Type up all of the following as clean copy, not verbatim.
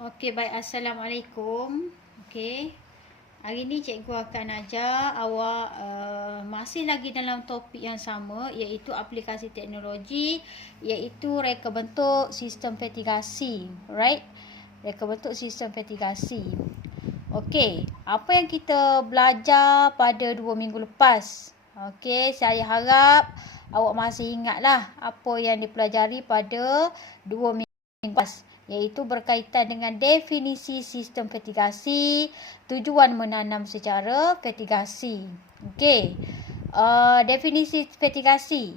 Okey, baik. Assalamualaikum. Okey. Hari ni cikgu akan ajar awak masih lagi dalam topik yang sama, iaitu aplikasi teknologi, iaitu reka bentuk sistem petigasi. Right? Reka bentuk sistem petigasi. Okey, apa yang kita belajar pada 2 minggu lepas? Okey, saya harap awak masih ingatlah apa yang dipelajari pada 2 minggu lepas, iaitu berkaitan dengan definisi sistem petigasi, tujuan menanam secara petigasi. Okey, definisi petigasi.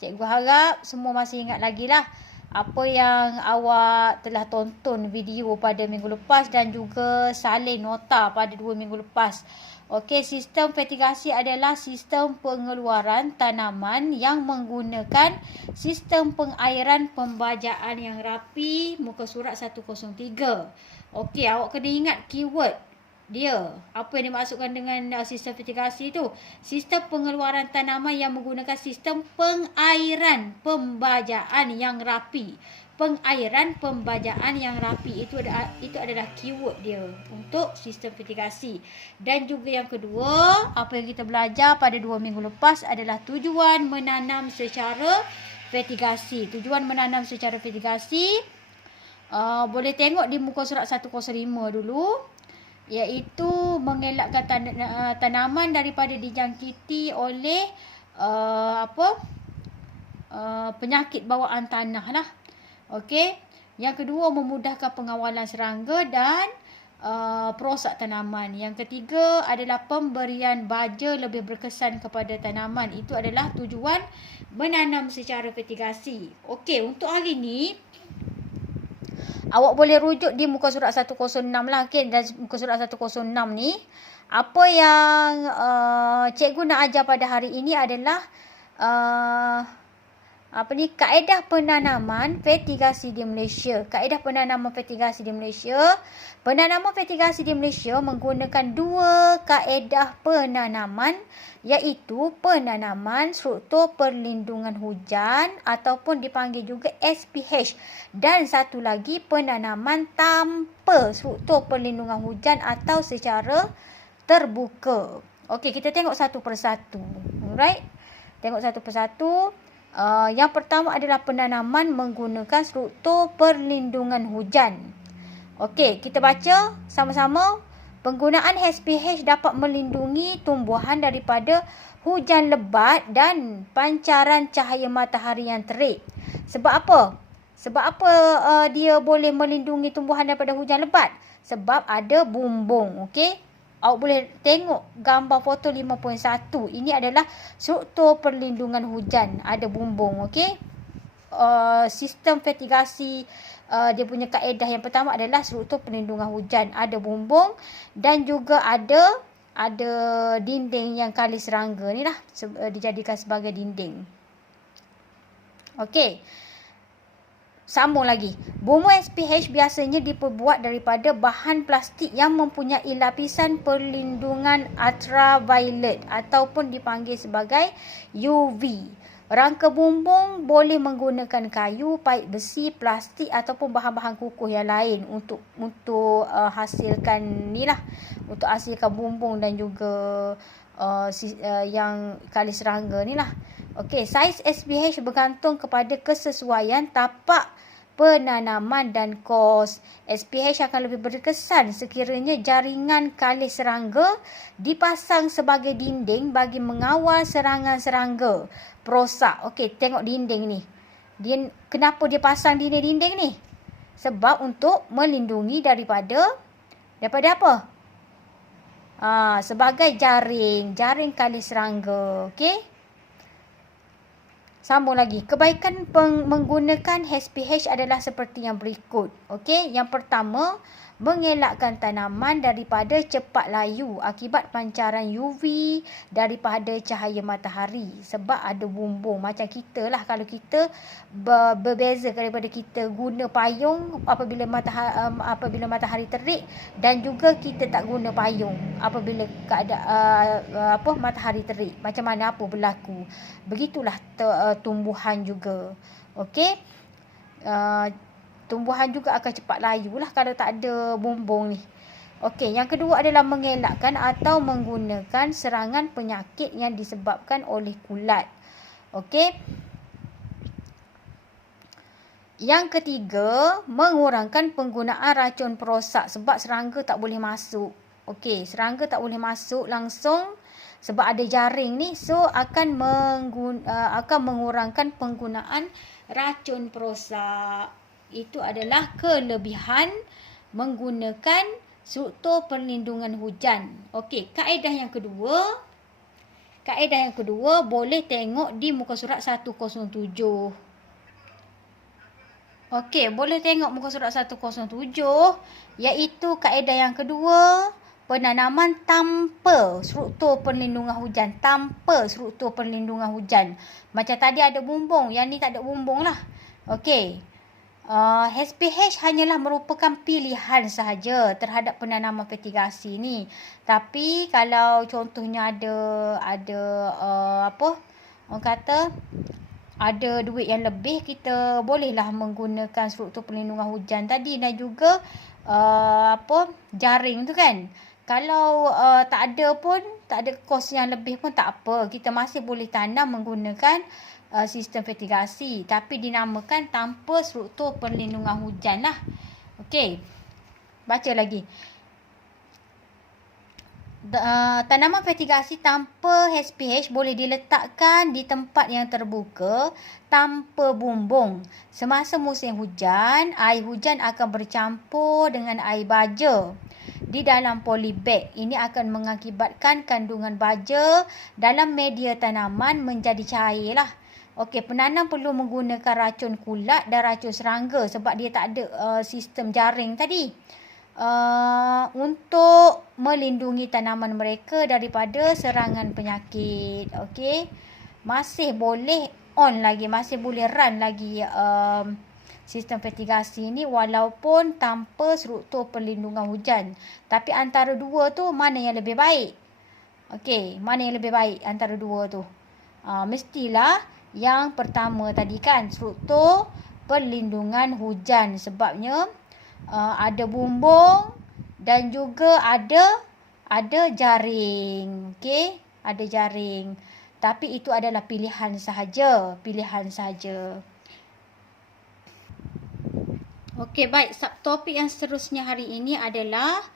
Cikgu harap semua masih ingat lagi lah apa yang awak telah tonton video pada minggu lepas dan juga salin nota pada 2 minggu lepas. Okey, sistem petigasi adalah sistem pengeluaran tanaman yang menggunakan sistem pengairan pembajaan yang rapi, muka surat 103. Okey, awak kena ingat keyword dia. Apa yang dimaksudkan dengan sistem petigasi tu? Sistem pengeluaran tanaman yang menggunakan sistem pengairan pembajaan yang rapi. Pengairan pembajaan yang rapi itu adalah keyword dia untuk sistem petigasi. Dan juga yang kedua, apa yang kita belajar pada 2 minggu lepas adalah tujuan menanam secara petigasi. Tujuan menanam secara petigasi, boleh tengok di muka surat 105 dulu, iaitu mengelakkan tanaman daripada dijangkiti oleh penyakit bawaan tanah lah. Okey. Yang kedua, memudahkan pengawalan serangga dan perosak tanaman. Yang ketiga adalah pemberian baja lebih berkesan kepada tanaman. Itu adalah tujuan menanam secara petigasi. Okey, untuk hari ni awak boleh rujuk di muka surat 106 lah. Okay? Dan muka surat 106 ni, apa yang cikgu nak ajar pada hari ini adalah kaedah penanaman petigasi di Malaysia. Kaedah penanaman petigasi di Malaysia. Penanaman petigasi di Malaysia menggunakan dua kaedah penanaman, iaitu penanaman struktur perlindungan hujan ataupun dipanggil juga SPH, dan satu lagi penanaman tanpa struktur perlindungan hujan atau secara terbuka. Okey, kita tengok satu persatu. Alright? Tengok satu persatu. Yang pertama adalah penanaman menggunakan struktur perlindungan hujan. Okey, kita baca sama-sama. Penggunaan SPH dapat melindungi tumbuhan daripada hujan lebat dan pancaran cahaya matahari yang terik. Sebab apa? Sebab apa dia boleh melindungi tumbuhan daripada hujan lebat? Sebab ada bumbung. Okey? Awak boleh tengok gambar foto 5.1. Ini adalah struktur perlindungan hujan. Ada bumbung. Okey? Sistem petigasi, dia punya kaedah yang pertama adalah struktur perlindungan hujan. Ada bumbung dan juga ada dinding yang kali serangga ni lah, dijadikan sebagai dinding. Okey. Sambung lagi. Bumbung SPH biasanya diperbuat daripada bahan plastik yang mempunyai lapisan perlindungan ultraviolet ataupun dipanggil sebagai UV. Rangka bumbung boleh menggunakan kayu, paip besi, plastik ataupun bahan-bahan kukuh yang lain untuk hasilkan ni lah, untuk hasilkan bumbung dan juga yang kali serangga ni lah. Okey, saiz SPH bergantung kepada kesesuaian tapak penanaman dan kos. SPH akan lebih berkesan sekiranya jaringan kali serangga dipasang sebagai dinding bagi mengawal serangan serangga perosak. Okey, tengok dinding ni. Kenapa dia pasang dinding-dinding ni? Sebab untuk melindungi daripada apa? Sebagai jaring kali serangga. Okey? Sambung lagi. Kebaikan menggunakan SPH adalah seperti yang berikut. Okey, yang pertama, mengelakkan tanaman daripada cepat layu akibat pancaran UV daripada cahaya matahari. Sebab ada bumbung. Macam kita lah, kalau kita berbeza daripada kita guna payung apabila matahari terik, dan juga kita tak guna payung apabila matahari terik. Macam mana apa berlaku? Begitulah tumbuhan juga. Okey. tumbuhan juga akan cepat layu lah kalau tak ada bumbung ni. Okey, yang kedua adalah mengelakkan atau menggunakan serangan penyakit yang disebabkan oleh kulat. Okey. Yang ketiga, mengurangkan penggunaan racun perosak sebab serangga tak boleh masuk. Okey, serangga tak boleh masuk langsung sebab ada jaring ni, so akan mengurangkan penggunaan racun perosak. Itu adalah kelebihan menggunakan struktur perlindungan hujan. Okey, kaedah yang kedua boleh tengok di muka surat 107. Okey, boleh tengok muka surat 107, iaitu kaedah yang kedua, penanaman tanpa struktur perlindungan hujan. Tanpa struktur perlindungan hujan. Macam tadi ada bumbung, yang ni tak ada bumbung lah. Okey. SPH hanyalah merupakan pilihan sahaja terhadap penanaman fertigasi ni. Tapi kalau contohnya ada duit yang lebih, kita bolehlah menggunakan struktur perlindungan hujan tadi dan juga jaring tu kan. Kalau tak ada kos yang lebih pun tak apa, kita masih boleh tanam menggunakan sistem fertigasi, tapi dinamakan tanpa struktur perlindungan hujan lah. Okey, baca lagi. Tanaman fertigasi tanpa SPH boleh diletakkan di tempat yang terbuka tanpa bumbung. Semasa musim hujan, air hujan akan bercampur dengan air baja di dalam polybag. Ini akan mengakibatkan kandungan baja dalam media tanaman menjadi cair lah. Okey, penanam perlu menggunakan racun kulat dan racun serangga sebab dia tak ada sistem jaring tadi. Untuk melindungi tanaman mereka daripada serangan penyakit. Okey, masih boleh on lagi, masih boleh run lagi sistem fertigasi ni walaupun tanpa struktur perlindungan hujan. Tapi antara dua tu mana yang lebih baik? Okey, mana yang lebih baik antara dua tu? Mestilah yang pertama tadi kan, struktur perlindungan hujan, sebabnya ada bumbung dan juga ada jaring. Okey, ada jaring. Tapi itu adalah pilihan sahaja, Okey, baik. Subtopik yang seterusnya hari ini adalah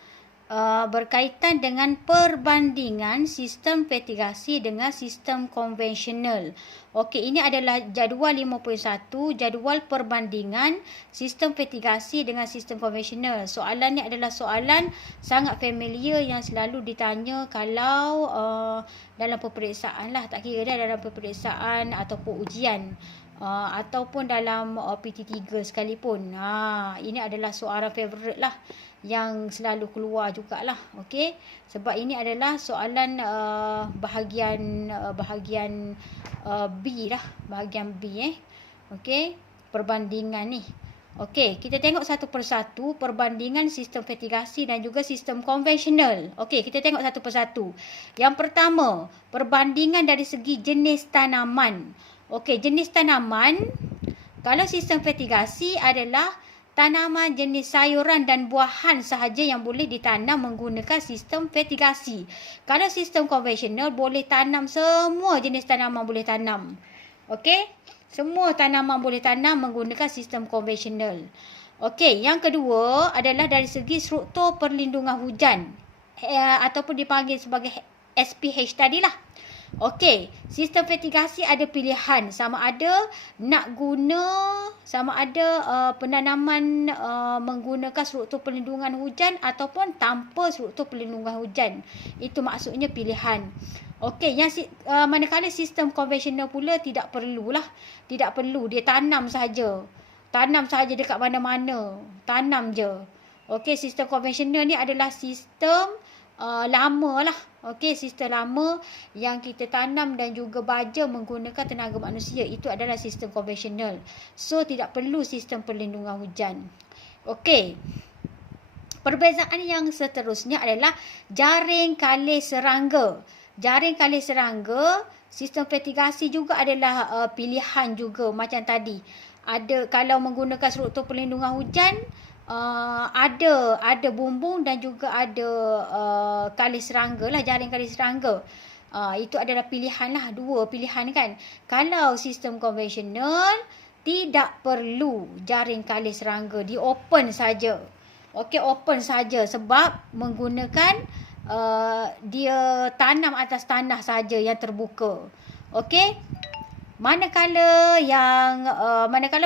berkaitan dengan perbandingan sistem fertigasi dengan sistem konvensional. Okey, ini adalah jadual 5.1, jadual perbandingan sistem fertigasi dengan sistem konvensional. Soalan ni adalah soalan sangat familiar yang selalu ditanya kalau dalam peperiksaan lah, tak kira dah dalam peperiksaan ataupun ujian. Ataupun dalam PT3 sekalipun. Ini adalah soalan favourite lah yang selalu keluar jugalah. Okey, sebab ini adalah soalan bahagian B lah, bahagian B okey, perbandingan ni. Okey, kita tengok satu persatu perbandingan sistem fertigasi dan juga sistem konvensional. Okey, kita tengok satu persatu. Yang pertama, perbandingan dari segi jenis tanaman. Okey, jenis tanaman, kalau sistem fertigasi adalah tanaman jenis sayuran dan buahan sahaja yang boleh ditanam menggunakan sistem fertigasi. Kalau sistem konvensional boleh tanam semua jenis tanaman boleh tanam. Okey, semua tanaman boleh tanam menggunakan sistem konvensional. Okey, yang kedua adalah dari segi struktur perlindungan hujan ataupun dipanggil sebagai SPH tadilah. Okey, sistem fertigasi ada pilihan sama ada penanaman menggunakan struktur perlindungan hujan ataupun tanpa struktur perlindungan hujan. Itu maksudnya pilihan. Okey, yang manakala sistem konvensional pula tidak perlu, dia tanam saja. Tanam saja dekat mana-mana, tanam je. Okey, sistem konvensional ni adalah sistem lama lah. Okey, sistem lama yang kita tanam dan juga baja menggunakan tenaga manusia. Itu adalah sistem konvensional. So, tidak perlu sistem perlindungan hujan. Okey. Perbezaan yang seterusnya adalah jaring kalis serangga. Jaring kalis serangga, sistem fertigasi juga adalah pilihan juga macam tadi. ada kalau menggunakan struktur perlindungan hujan, ada bumbung dan juga ada kali serangga lah, jaring kali serangga. Itu adalah pilihan lah, dua pilihan kan. Kalau sistem konvensional tidak perlu jaring kali serangga, di open saja. Okey, open saja sebab menggunakan dia tanam atas tanah saja yang terbuka. Okey. Manakala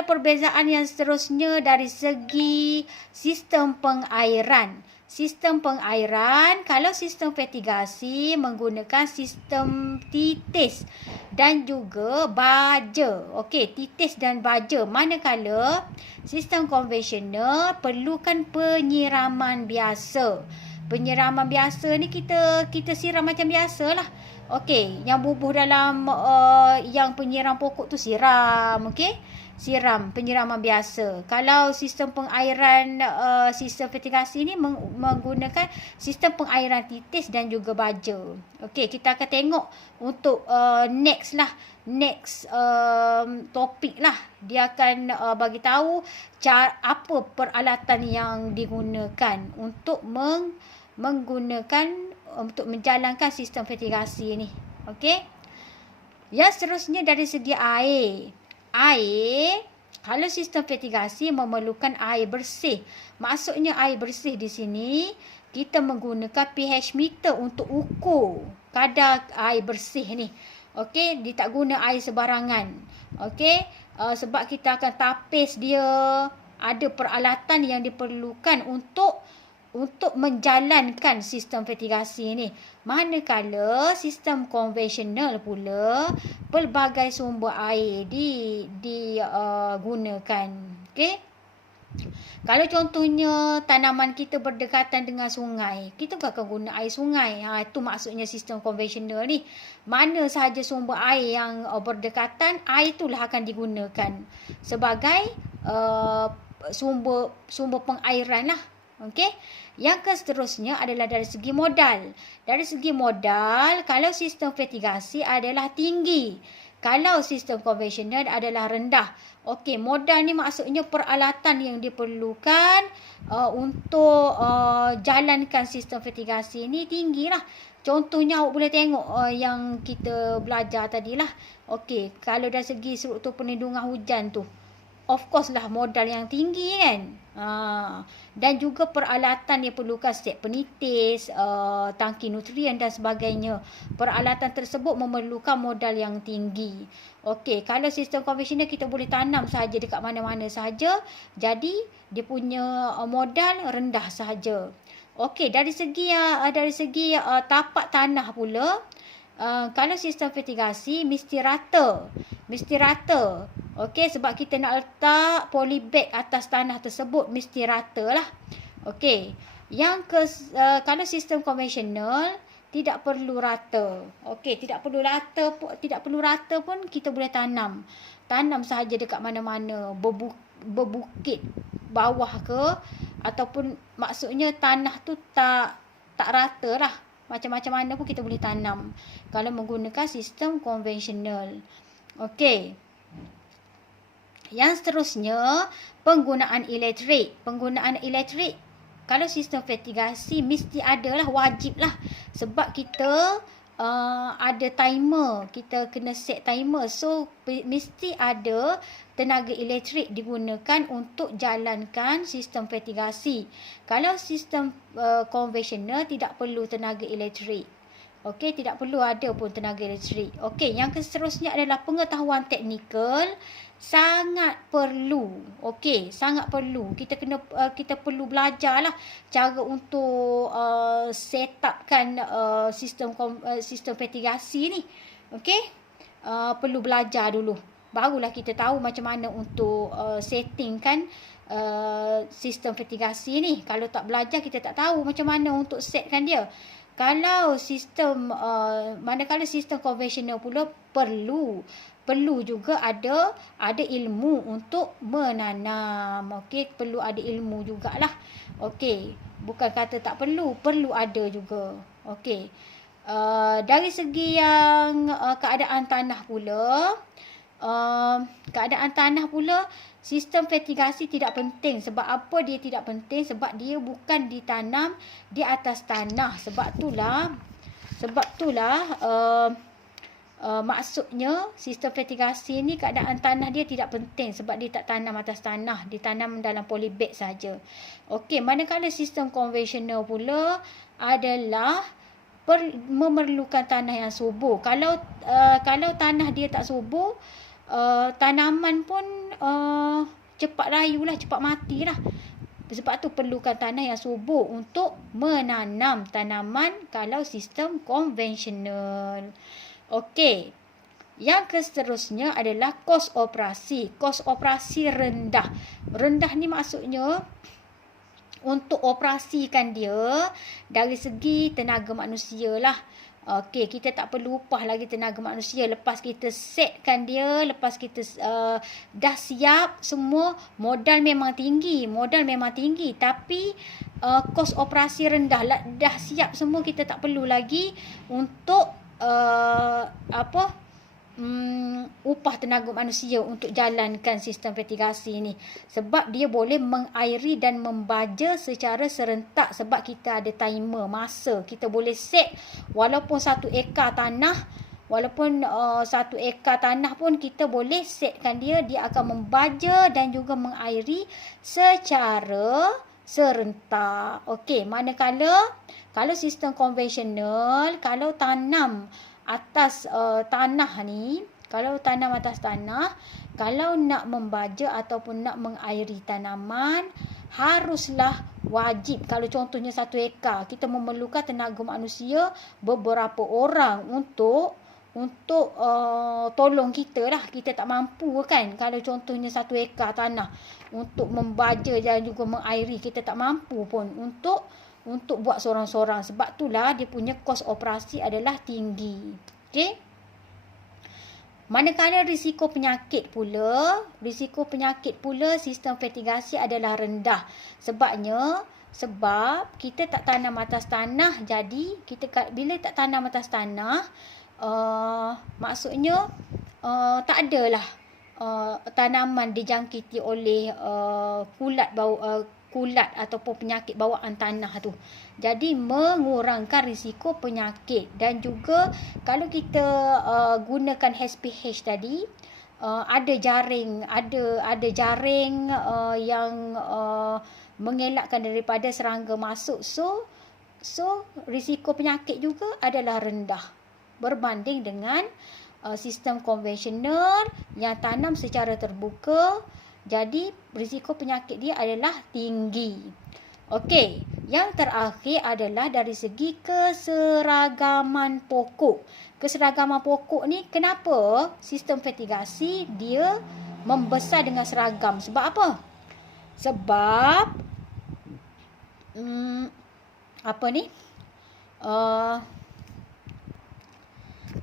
perbezaan yang seterusnya dari segi sistem pengairan. Sistem pengairan, kalau sistem fertigasi menggunakan sistem titis dan juga baja. Okey, titis dan baja. Manakala sistem konvensional perlukan penyiraman biasa. Penyiraman biasa ni kita siram macam biasalah. Okey, yang bubuh dalam yang penyiram pokok tu siram, okey? Siram, penyiraman biasa. Kalau sistem pengairan, sistem fertigasi ni menggunakan sistem pengairan titis dan juga baja. Okey, kita akan tengok untuk next topik lah. Dia akan bagi tahu apa peralatan yang digunakan untuk untuk menjalankan sistem fertigasi ni. Okey. Yang seterusnya dari segi air. Kalau sistem fertigasi memerlukan air bersih. Maksudnya air bersih di sini kita menggunakan pH meter untuk ukur kadar air bersih ni. Okey, dia tak guna air sebarangan. Okey, sebab kita akan tapis dia, ada peralatan yang diperlukan untuk menjalankan sistem fertigasi ni. Manakala sistem konvensional pula pelbagai sumber air digunakan. Okey. Kalau contohnya tanaman kita berdekatan dengan sungai, kita akan guna air sungai. Itu maksudnya sistem konvensional ni. Mana sahaja sumber air yang berdekatan, air itulah akan digunakan sebagai sumber pengairan lah. Okey. Yang seterusnya adalah dari segi modal. Dari segi modal, kalau sistem fertigasi adalah tinggi, kalau sistem konvensional adalah rendah. Okey, modal ni maksudnya peralatan yang diperlukan untuk jalankan sistem fertigasi ni tinggilah. Contohnya awak boleh tengok yang kita belajar tadilah. Okey, kalau dari segi struktur perlindungan hujan tu, of course lah modal yang tinggi kan. Dan juga peralatan yang perlukan set penitis, tangki nutrien dan sebagainya. Peralatan tersebut memerlukan modal yang tinggi. Okey, kalau sistem konvensional kita boleh tanam saja dekat mana-mana saja. Jadi dia punya modal rendah saja. Okey, dari segi tapak tanah pula, kalau sistem fertigasi mesti rata. Okey, sebab kita nak letak polybag atas tanah tersebut mesti rata lah. Okey. Kalau sistem konvensional tidak perlu rata. Okey, tidak perlu rata pun kita boleh tanam. Tanam sahaja dekat mana-mana, berbukit bawah ke, ataupun maksudnya tanah tu tak rata lah. Macam-macam mana pun kita boleh tanam kalau menggunakan sistem konvensional. Okey. Yang seterusnya, penggunaan elektrik. Kalau sistem fertigasi mesti adalah, wajib lah. Sebab kita ada timer. Kita kena set timer. So, mesti ada tenaga elektrik digunakan untuk jalankan sistem fertigasi. Kalau sistem konvensional tidak perlu tenaga elektrik. Okey, tidak perlu ada pun tenaga elektrik. Okey, yang seterusnya adalah pengetahuan teknikal. Sangat perlu. Okey, sangat perlu. Kita perlu belajarlah cara untuk set upkan sistem fertigasi ni. Okey? Perlu belajar dulu. Barulah kita tahu macam mana untuk settingkan sistem fertigasi ni. Kalau tak belajar, kita tak tahu macam mana untuk setkan dia. Kalau manakala sistem konvensional pula perlu juga ada ilmu untuk menanam. Okey, perlu ada ilmu jugalah. Okey, bukan kata tak perlu ada juga. Okey. Dari segi yang keadaan tanah pula, keadaan tanah pula, sistem fertigasi tidak penting. Sebab apa dia tidak penting? Sebab dia bukan ditanam di atas tanah. Sebab itulah maksudnya sistem fertigasi ni keadaan tanah dia tidak penting sebab dia tak tanam atas tanah, ditanam dalam polybag saja. Okey, manakala sistem konvensional pula adalah memerlukan tanah yang subur. Kalau tanah dia tak subur, tanaman pun cepat rayulah, cepat matilah. Sebab tu perlukan tanah yang subur untuk menanam tanaman kalau sistem konvensional. Okey. Yang seterusnya adalah kos operasi. Kos operasi rendah. Rendah ni maksudnya untuk operasikan dia dari segi tenaga manusia lah. Okey, kita tak perlu upah lagi tenaga manusia. Lepas kita setkan dia, lepas kita dah siap semua, modal memang tinggi. Tapi kos operasi rendah. Dah siap semua, kita tak perlu lagi untuk upah tenaga manusia untuk jalankan sistem fertigasi ni. Sebab dia boleh mengairi dan membaja secara serentak. Sebab kita ada timer, masa. Kita boleh set walaupun 1 ekar tanah. Walaupun 1 ekar tanah pun kita boleh setkan dia. Dia akan membaja dan juga mengairi secara serentak. Okey, manakala kalau sistem konvensional, kalau tanam atas tanah ni, kalau nak membaja ataupun nak mengairi tanaman, haruslah wajib, kalau contohnya 1 ekar, kita memerlukan tenaga manusia beberapa orang untuk tolong kita lah. Kita tak mampu kan, kalau contohnya 1 ekar tanah untuk membaja dan juga mengairi, kita tak mampu pun untuk buat sorang-sorang. Sebab itulah dia punya kos operasi adalah tinggi. Okey. Manakala risiko penyakit pula sistem fertigasi adalah rendah. Sebab kita tak tanam atas tanah. Jadi bila tak tanam atas tanah, maksudnya tak adalah tanaman dijangkiti oleh kulat ataupun penyakit bawaan tanah tu. Jadi mengurangkan risiko penyakit. Dan juga kalau kita gunakan HPH tadi, ada jaring yang mengelakkan daripada serangga masuk. So risiko penyakit juga adalah rendah berbanding dengan sistem konvensional yang tanam secara terbuka. Jadi risiko penyakit dia adalah tinggi. Okey, yang terakhir adalah dari segi keseragaman pokok. Keseragaman pokok ni, kenapa sistem fertigasi dia membesar dengan seragam? Sebab apa? Sebab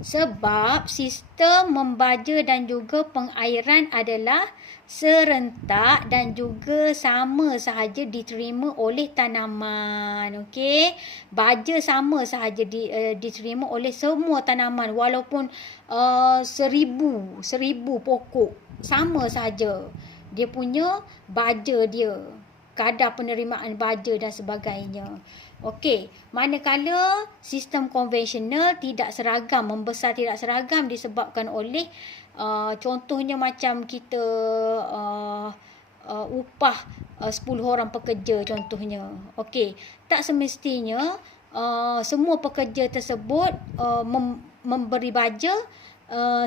sebab sistem membaja dan juga pengairan adalah serentak dan juga sama sahaja diterima oleh tanaman. Okey, baja sama sahaja diterima oleh semua tanaman walaupun 1000 pokok, sama sahaja dia punya baja dia, kadar penerimaan baja dan sebagainya. Okey, manakala sistem konvensional tidak seragam, membesar tidak seragam disebabkan oleh contohnya macam kita upah 10 orang pekerja contohnya. Okey, tak semestinya semua pekerja tersebut memberi baja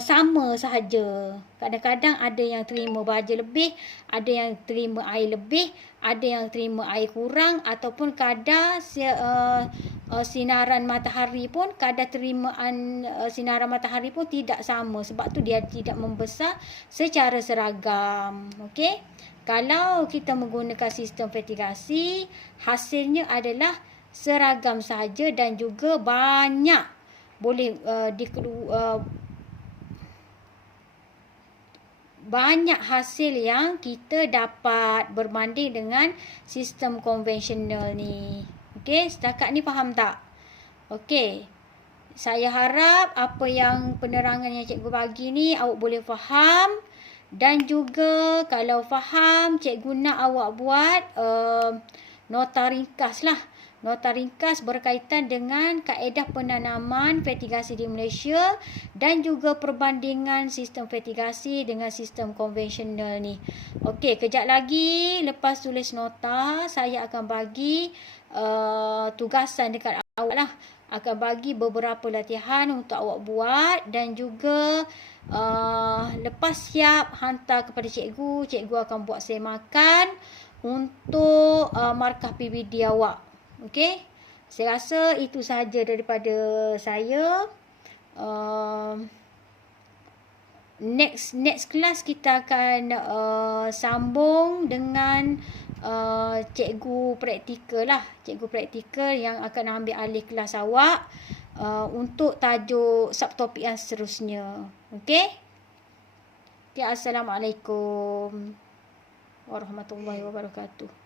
sama sahaja. Kadang-kadang ada yang terima baja lebih, ada yang terima air lebih, ada yang terima air kurang, ataupun kadar sinaran matahari pun, kadar terimaan sinaran matahari pun tidak sama. Sebab tu dia tidak membesar secara seragam. Okey, kalau kita menggunakan sistem fertigasi, hasilnya adalah seragam sahaja dan juga banyak boleh banyak hasil yang kita dapat berbanding dengan sistem konvensional ni. Okey, setakat ni faham tak? Okey. Saya harap apa yang penerangan yang cikgu bagi ni awak boleh faham. Dan juga kalau faham, cikgu nak awak buat nota ringkas lah. Nota ringkas berkaitan dengan kaedah penanaman fertigasi di Malaysia dan juga perbandingan sistem fertigasi dengan sistem konvensional ni. Okey, kejap lagi lepas tulis nota, saya akan bagi tugasan dekat awak lah. Akan bagi beberapa latihan untuk awak buat dan juga lepas siap hantar kepada cikgu, cikgu akan buat semakan untuk markah PBD awak. Okey, saya rasa itu sahaja daripada saya. Next kelas kita akan sambung dengan cikgu praktikal lah. Cikgu praktikal yang akan ambil alih kelas awak untuk tajuk subtopik yang seterusnya. Okey? Okay, Assalamualaikum warahmatullahi wabarakatuh.